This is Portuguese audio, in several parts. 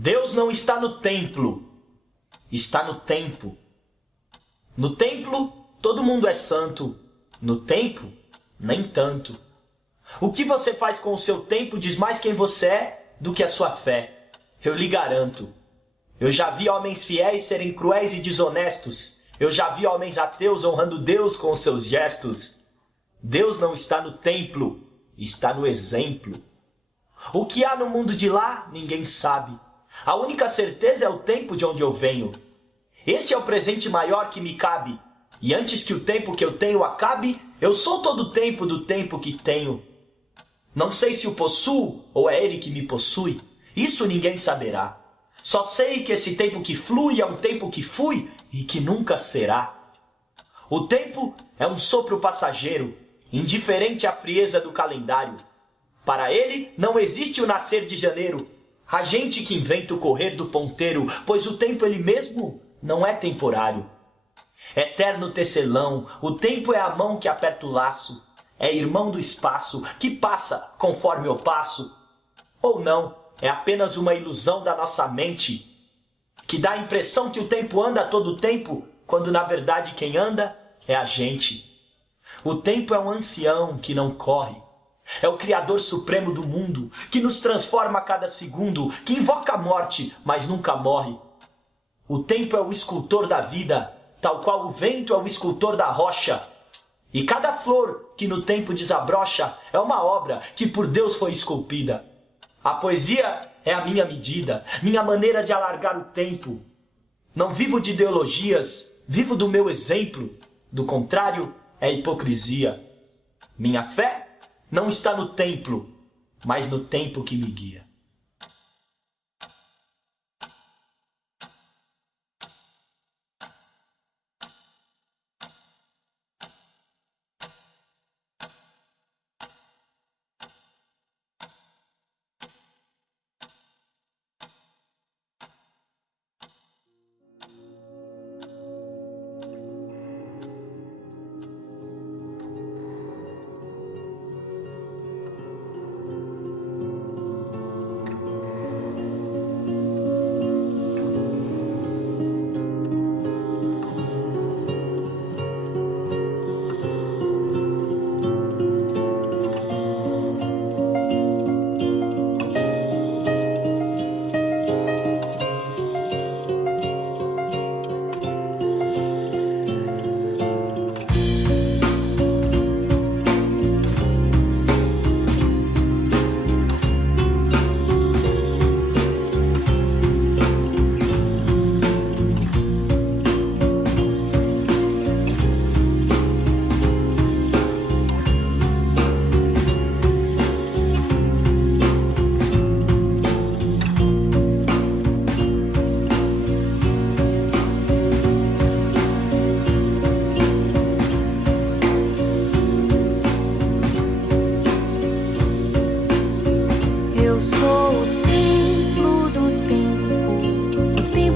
Deus não está no templo, está no tempo. No templo, todo mundo é santo. No tempo, nem tanto. O que você faz com o seu tempo diz mais quem você é do que a sua fé. Eu lhe garanto. Eu já vi homens fiéis serem cruéis e desonestos. Eu já vi homens ateus honrando Deus com os seus gestos. Deus não está no templo, está no exemplo. O que há no mundo de lá, ninguém sabe. A única certeza é o tempo de onde eu venho. Esse é o presente maior que me cabe. E antes que o tempo que eu tenho acabe, eu sou todo o tempo do tempo que tenho. Não sei se o possuo ou é ele que me possui. Isso ninguém saberá. Só sei que esse tempo que flui é um tempo que fui e que nunca será. O tempo é um sopro passageiro, indiferente à frieza do calendário. Para ele não existe o nascer de janeiro. Há gente que inventa o correr do ponteiro, pois o tempo ele mesmo não é temporário. Eterno tecelão, o tempo é a mão que aperta o laço. É irmão do espaço, que passa conforme eu passo. Ou não, é apenas uma ilusão da nossa mente, que dá a impressão que o tempo anda a todo tempo, quando na verdade quem anda é a gente. O tempo é um ancião que não corre. É o Criador Supremo do mundo, que nos transforma a cada segundo, que invoca a morte, mas nunca morre. O tempo é o escultor da vida, tal qual o vento é o escultor da rocha. E cada flor que no tempo desabrocha é uma obra que por Deus foi esculpida. A poesia é a minha medida, minha maneira de alargar o tempo. Não vivo de ideologias, vivo do meu exemplo. Do contrário, é hipocrisia. Minha fé não está no templo, mas no tempo que me guia.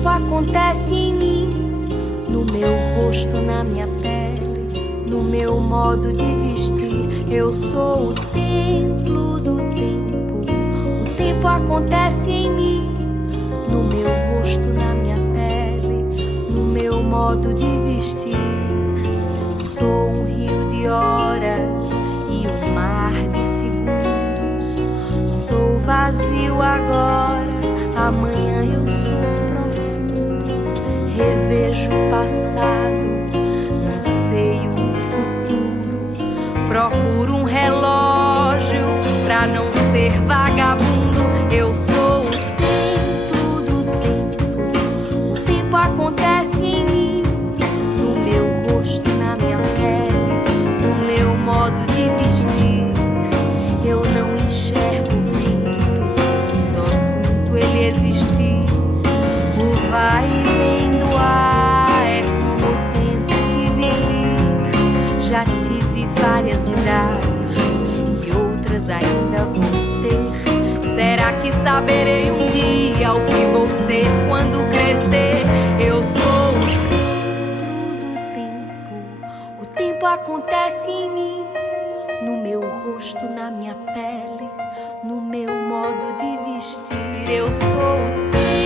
Acontece em mim, no meu rosto, na minha pele, no meu modo de vestir. Eu sou o templo do tempo. O tempo acontece em mim, no meu rosto, na minha pele, no meu modo de vestir. Sou um rio de horas e um mar de segundos. Sou vazio agora, amanhã eu sou profundo. Revejo o passado, anseio o futuro. Procuro um relógio pra não ser vagabundo. Eu sou o templo do tempo. O tempo acontece em mim, no meu rosto, na minha pele, no meu modo de vestir. Eu não enxergo o vento, só sinto ele existir. O vai e vem do ar é como o tempo que vivi. Já tive várias idades e outras ainda vou ter. Será que saberei um dia o que vou ser quando crescer? Eu sou o templo do tempo. O tempo acontece em mim, no meu rosto, na minha pele, no meu modo de vestir. Eu sou o tempo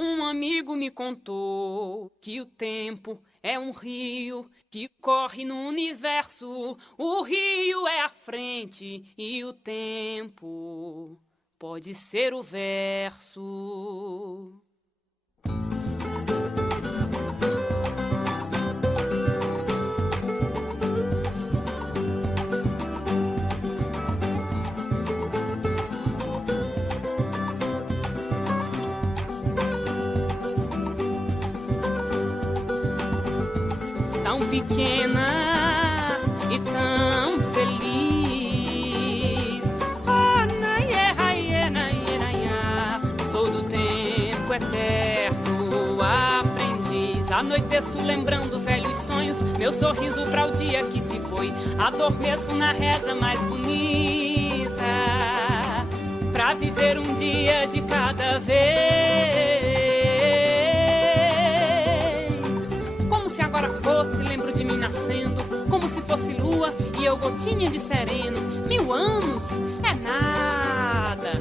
Um amigo me contou que o tempo é um rio que corre no universo. O rio é a frente e o tempo pode ser o verso. Tão pequena e tão feliz. Oh, naie, naie, naie, naie. Sou do tempo eterno, aprendiz. Anoiteço lembrando velhos sonhos, meu sorriso pra o dia que se foi. Adormeço na reza mais bonita, pra viver um dia de cada vez. Agora fosse, lembro de mim nascendo, como se fosse lua e eu gotinha de sereno. 1000 anos é nada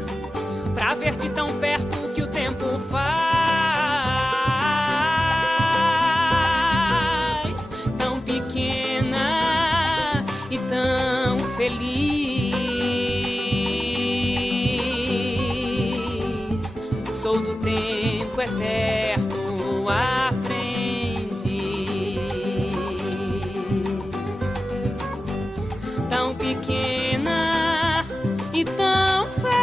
pra ver de tão perto o que o tempo faz. Tão pequena e tão feliz. Sou do tempo eterno, pequena e tão feliz.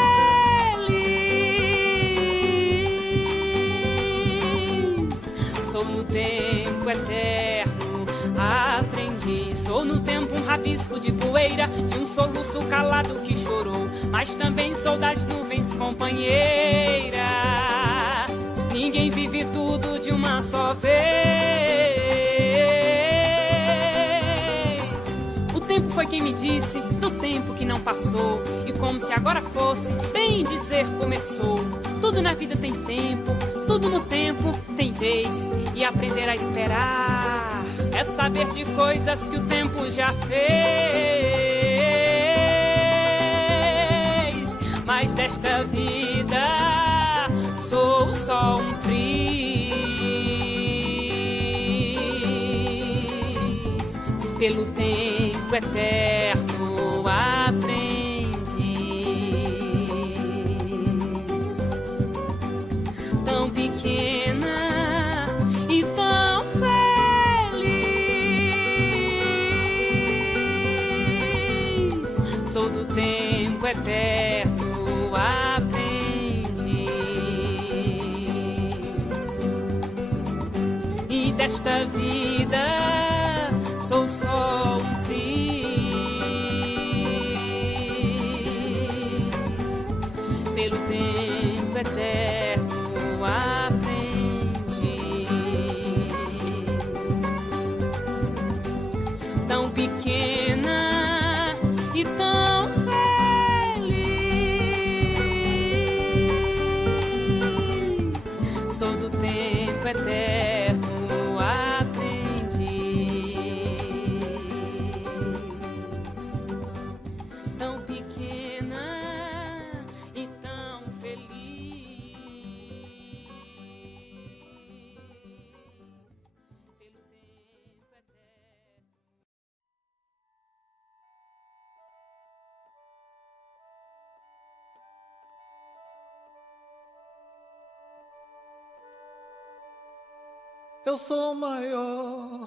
Sou no tempo eterno, aprendi. Sou no tempo um rabisco de poeira, de um soluço calado que chorou. Mas também sou das nuvens companheira. Ninguém vive tudo de uma só vez. Foi quem me disse do tempo que não passou, e como se agora fosse, bem dizer começou. Tudo na vida tem tempo, tudo no tempo tem vez, e aprender a esperar é saber de coisas que o tempo já fez. Mas desta vida sou só um triz, pelo tempo eterno aprendiz. Tão pequena e tão feliz. Sou do tempo eterno aprendiz. E desta vida sou só um pelo tempo eterno aprendiz. Tão pequena e tão feliz. Sou do tempo eterno aprendiz. Tão pequena e tão feliz. Pelo tempo eterno. Eu sou maior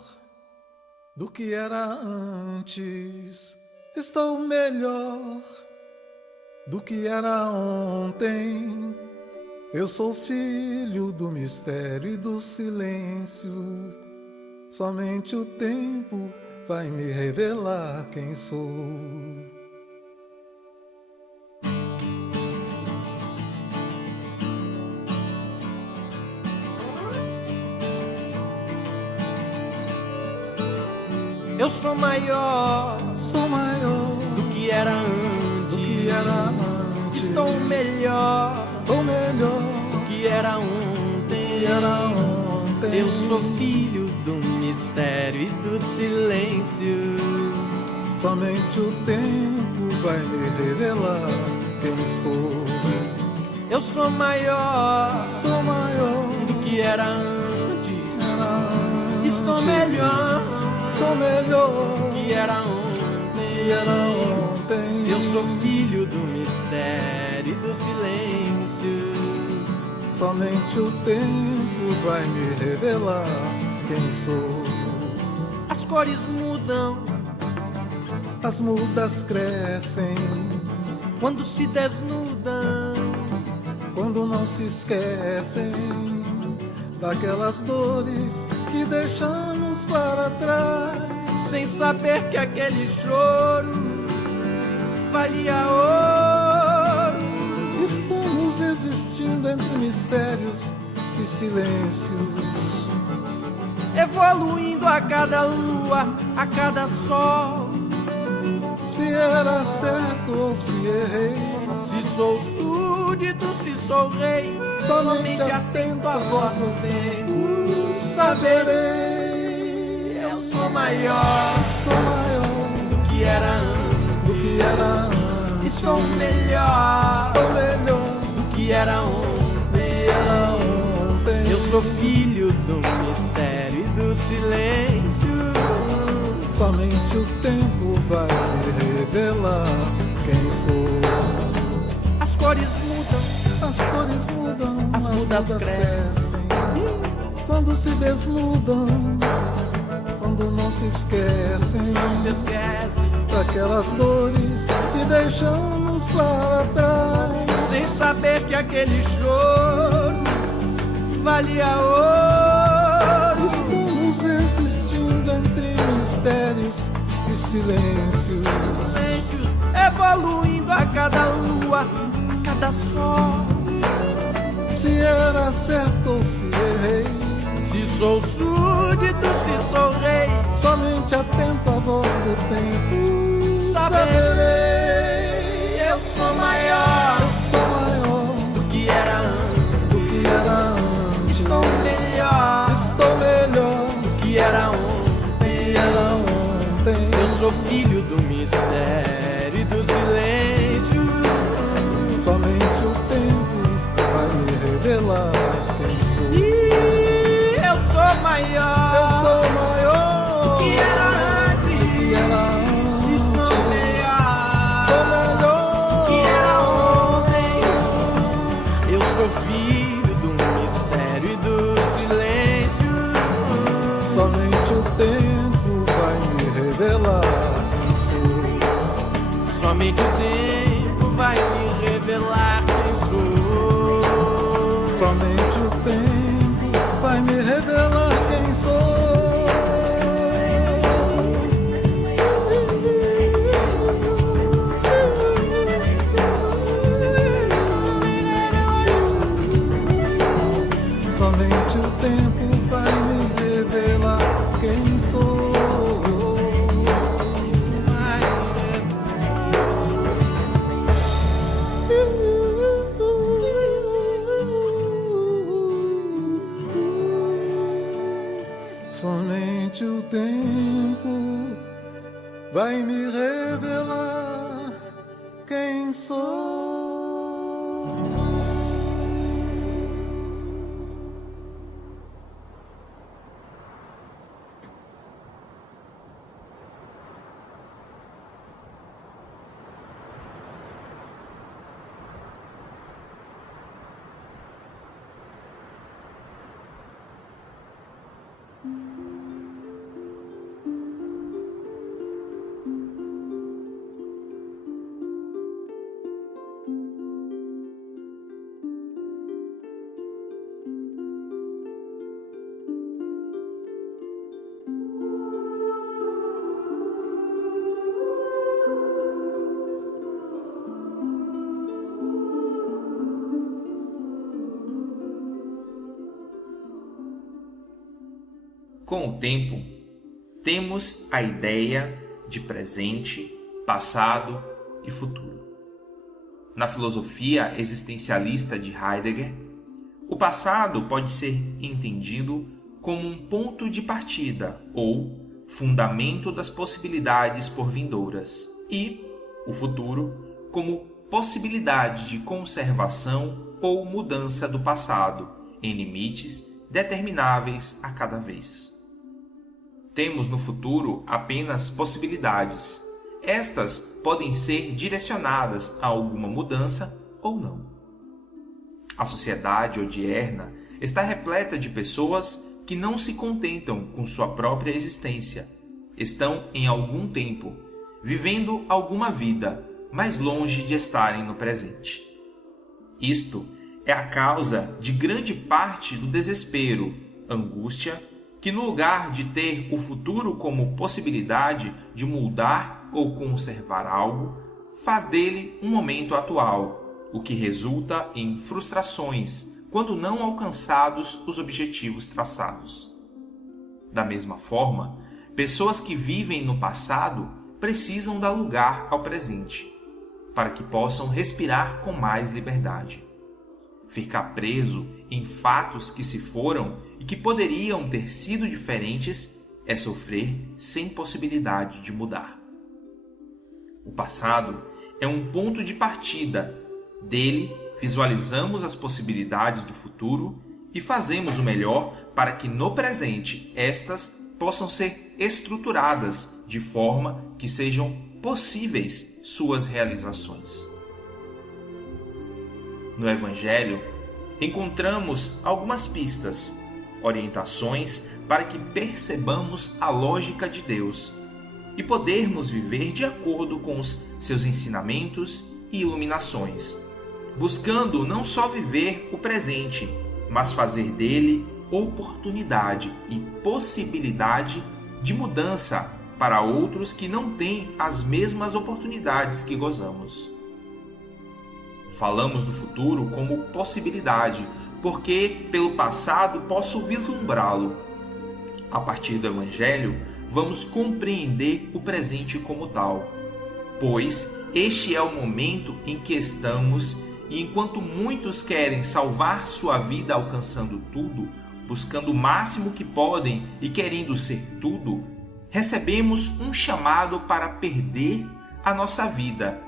do que era antes. Estou melhor do que era ontem. Eu sou filho do mistério e do silêncio. Somente o tempo vai me revelar quem sou. Eu sou maior do que era antes. Estou melhor do que era ontem. Eu sou filho do mistério e do silêncio. Somente o tempo vai me revelar quem sou. Eu sou maior era antes. Estou melhor, sou melhor que era ontem. que era ontem. Eu sou filho do mistério e do silêncio. Somente o tempo vai me revelar quem sou. As cores mudam, As mudas crescem quando se desnudam. quando não se esquecem daquelas dores que deixamos para trás. Sem saber que aquele choro valia ouro. Estamos existindo entre mistérios e silêncios, Evoluindo a cada lua, a cada sol. se era certo ou se errei. Se sou súdito, se sou rei, somente atento à voz do tempo saberei. Eu sou maior Sou maior do que era antes. do que era antes. Estou melhor Sou melhor do que era ontem. era ontem. Eu sou filho do mistério e do silêncio. Somente o tempo vai me revelar quem sou. As cores mudam, As cores mudam, As mudas crescem. quando se desnudam, quando não se esquecem não se esquece. daquelas dores que deixamos para trás. Sem saber que aquele choro valia ouro. Estamos existindo entre mistérios e silêncios, Silêncios evoluindo a cada lua, a cada sol. se era certo ou se errei. Se sou súdito, se sou rei, Somente atento à voz do tempo saberei. Eu sou maior Eu sou maior do que era antes. do que era antes. Estou melhor Estou melhor do que era do ontem. que era ontem. Eu sou filho do mistério e do silêncio. Somente o tempo vai me revelar quem sou. E eu sou maior Eu sou maior do que era antes. do que era Estou antes. melhor Sou melhor que era ontem. Eu sou filho do mistério e do silêncio. Somente o tempo vai me revelar quem sou. Somente o tempo vai me revelar quem sou. Somente o tempo vai me revelar quem sou. Somente o tempo vai me revelar quem sou. Somente o tempo vai me revelar quem sou. Com o tempo, temos a ideia de presente, passado e futuro. Na filosofia existencialista de Heidegger, o passado pode ser entendido como um ponto de partida ou fundamento das possibilidades por vindouras e o futuro como possibilidade de conservação ou mudança do passado em limites determináveis a cada vez. Temos no futuro apenas possibilidades. Estas podem ser direcionadas a alguma mudança ou não. A sociedade odierna está repleta de pessoas que não se contentam com sua própria existência. Estão em algum tempo, vivendo alguma vida, mas longe de estarem no presente. Isto é a causa de grande parte do desespero, angústia, que no lugar de ter o futuro como possibilidade de mudar ou conservar algo, faz dele um momento atual, o que resulta em frustrações quando não alcançados os objetivos traçados. Da mesma forma, pessoas que vivem no passado precisam dar lugar ao presente, para que possam respirar com mais liberdade. Ficar preso em fatos que se foram e que poderiam ter sido diferentes é sofrer sem possibilidade de mudar. O passado é um ponto de partida. Dele, visualizamos as possibilidades do futuro e fazemos o melhor para que no presente estas possam ser estruturadas de forma que sejam possíveis suas realizações. No Evangelho, encontramos algumas pistas, orientações para que percebamos a lógica de Deus e podermos viver de acordo com os seus ensinamentos e iluminações, buscando não só viver o presente, mas fazer dele oportunidade e possibilidade de mudança para outros que não têm as mesmas oportunidades que gozamos. Falamos do futuro como possibilidade, porque pelo passado posso vislumbrá-lo. A partir do Evangelho, vamos compreender o presente como tal, pois este é o momento em que estamos e enquanto muitos querem salvar sua vida alcançando tudo, buscando o máximo que podem e querendo ser tudo, recebemos um chamado para perder a nossa vida,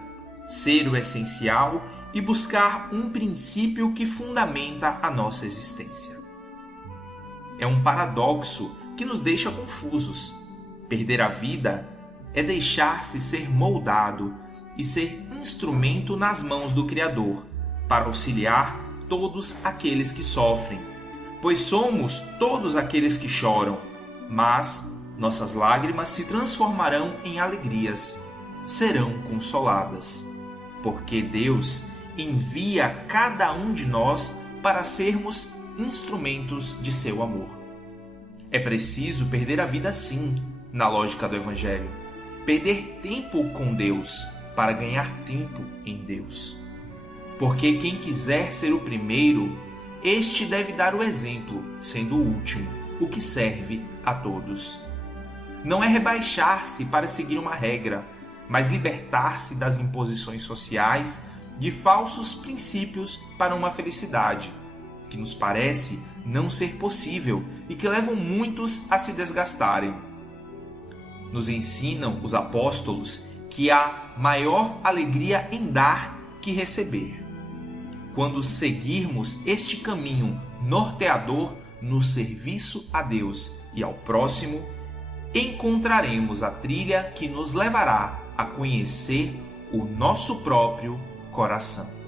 ser o essencial e buscar um princípio que fundamenta a nossa existência. É um paradoxo que nos deixa confusos. Perder a vida é deixar-se ser moldado e ser instrumento nas mãos do Criador, para auxiliar todos aqueles que sofrem, pois somos todos aqueles que choram, mas nossas lágrimas se transformarão em alegrias, serão consoladas, porque Deus envia cada um de nós para sermos instrumentos de seu amor. É preciso perder a vida sim, na lógica do Evangelho, perder tempo com Deus para ganhar tempo em Deus. Porque quem quiser ser o primeiro, este deve dar o exemplo, sendo o último, o que serve a todos. Não é rebaixar-se para seguir uma regra, mas libertar-se das imposições sociais, de falsos princípios para uma felicidade, que nos parece não ser possível e que levam muitos a se desgastarem. Nos ensinam os apóstolos que há maior alegria em dar que receber. Quando seguirmos este caminho norteador no serviço a Deus e ao próximo, encontraremos a trilha que nos levará a conhecer o nosso próprio coração.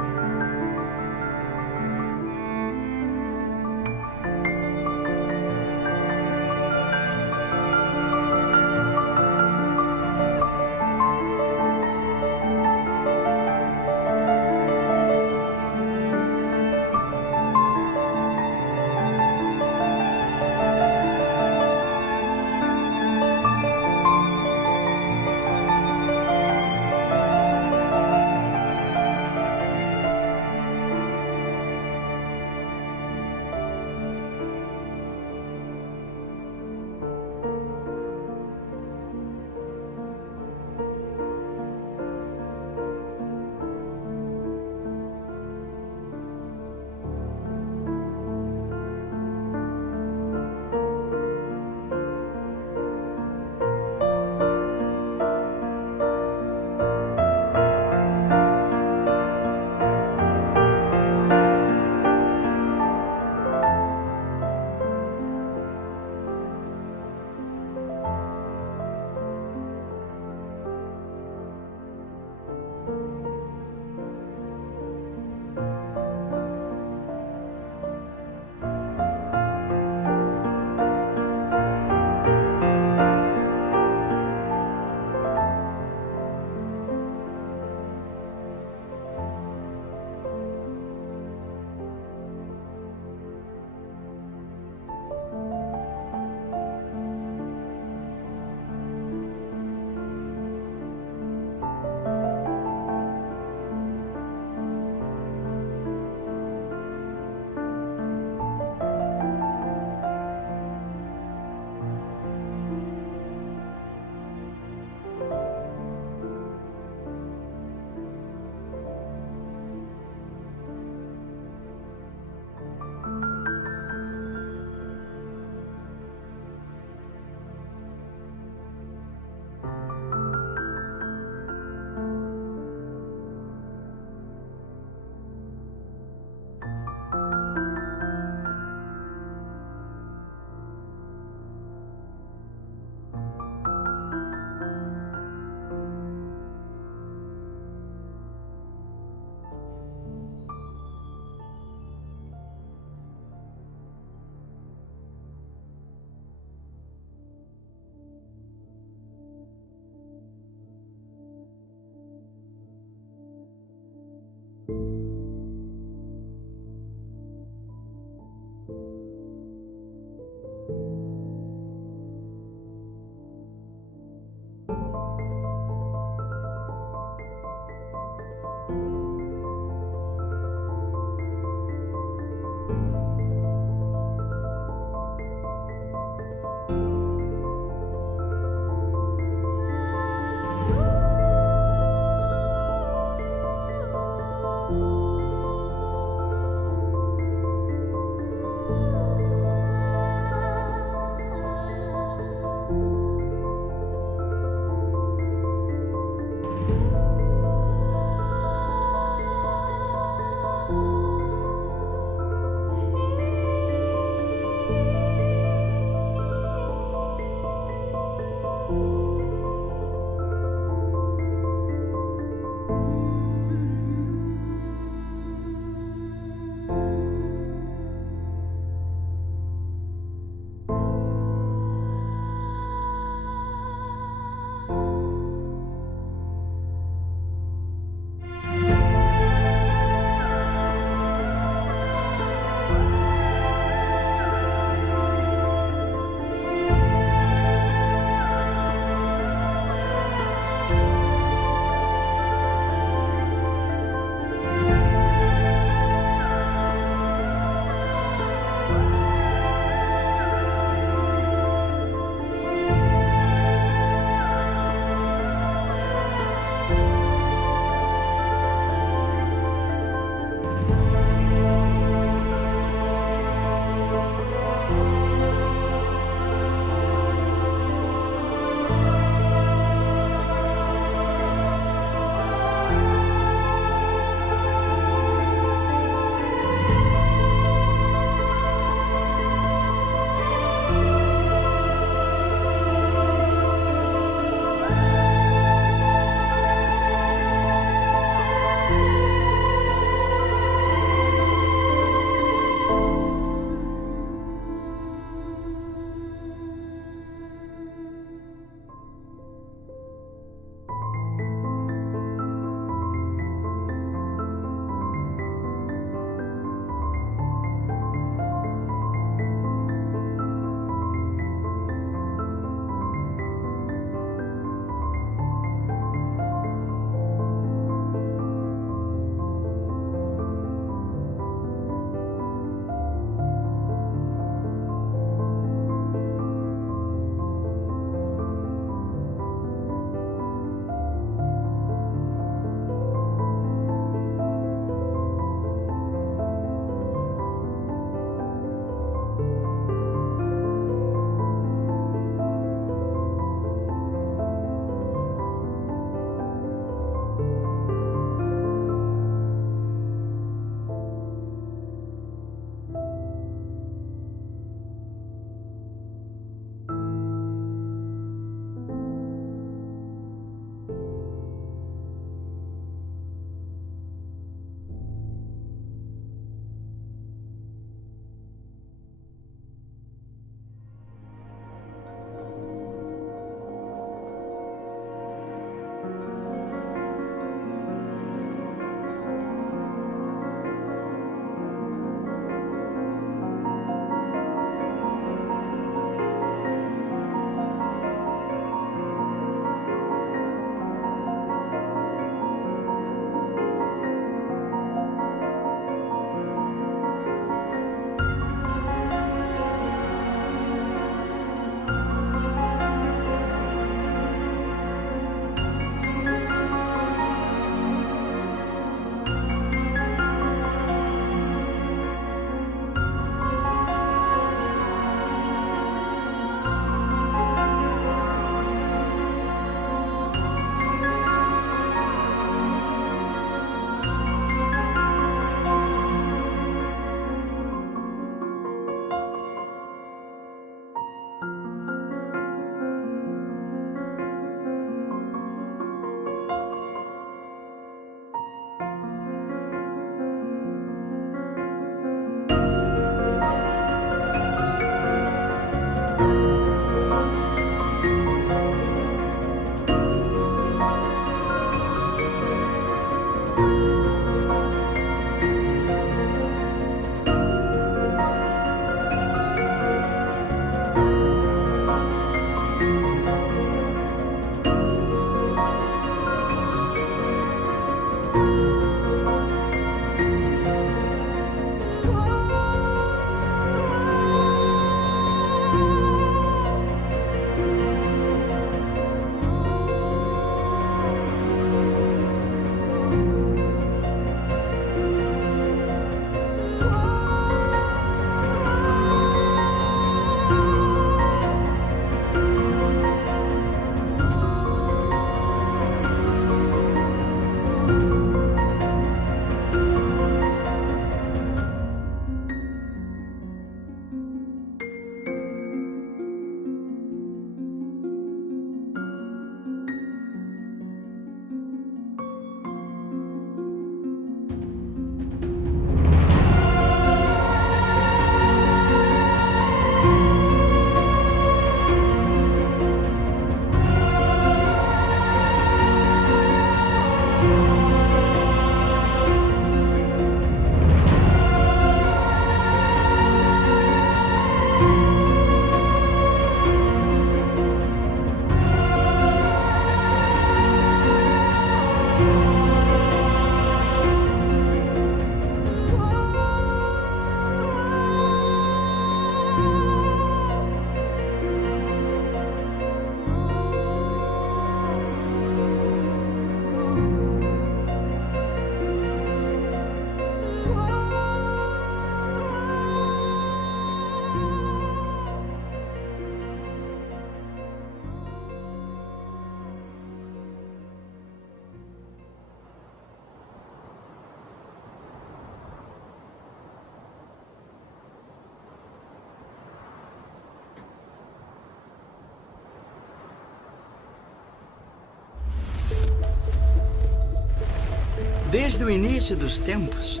Desde o início dos tempos,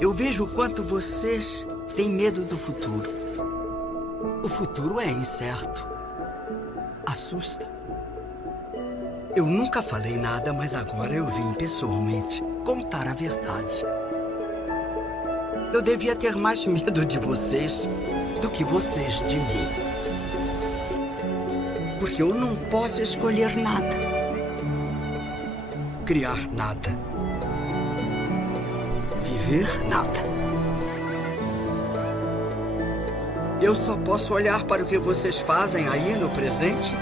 eu vejo o quanto vocês têm medo do futuro. O futuro é incerto. Assusta. Eu nunca falei nada, mas agora eu vim pessoalmente contar a verdade. Eu devia ter mais medo de vocês do que vocês de mim. Porque eu não posso escolher nada. Criar nada. Viver nada. Eu só posso olhar para o que vocês fazem aí no presente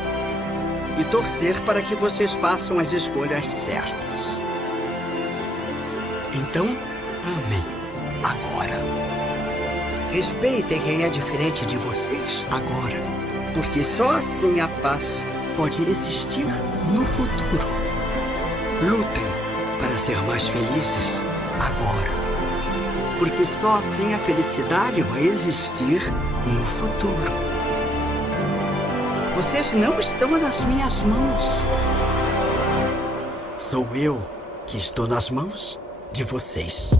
e torcer para que vocês façam as escolhas certas. Então, amem agora. Respeitem quem é diferente de vocês agora, porque só assim a paz pode existir no futuro. Lutem para ser mais felizes agora. Porque só assim a felicidade vai existir no futuro. Vocês não estão nas minhas mãos. Sou eu que estou nas mãos de vocês.